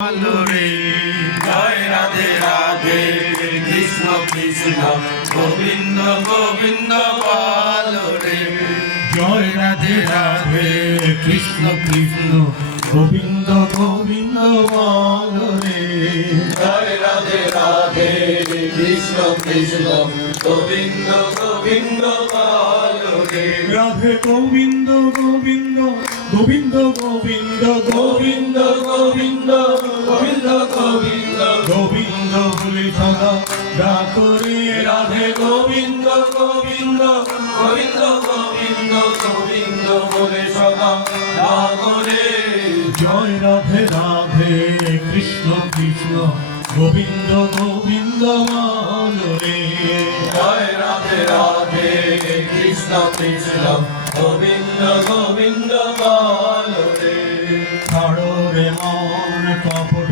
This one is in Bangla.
আলো রে জয় রাধে রাধে কৃষ্ণ কৃষ্ণ গোবিন্দ গোবিন্দ বলো রে জয় রাধে রাধে কৃষ্ণ কৃষ্ণ গোবিন্দ গোবিন্দ বলো রে জয় রাধে রাধে কৃষ্ণ কৃষ্ণ গোবিন্দ গোবিন্দ বলো রে রাধে গোবিন্দ গোবিন্দ গোবিন্দ গোবিন্দ গোবিন্দ গোবিন্দ গোবিন্দ গোবিন্দ গোবিন্দ বলে সদা ডাকরে রাধে গোবিন্দ গোবিন্দ গোবিন্দ গোবিন্দ গোবিন্দ বলে সদা ডাকরে জয় রাধে রাধে কৃষ্ণ কৃষ্ণ গোবিন্দ গোবিন্দ বলো রে জয় রাধে রাধে কৃষ্ণ কৃষ্ণ গোবিন্দ গোবিন্দ বলো রে ছাড়ো রে মন কপট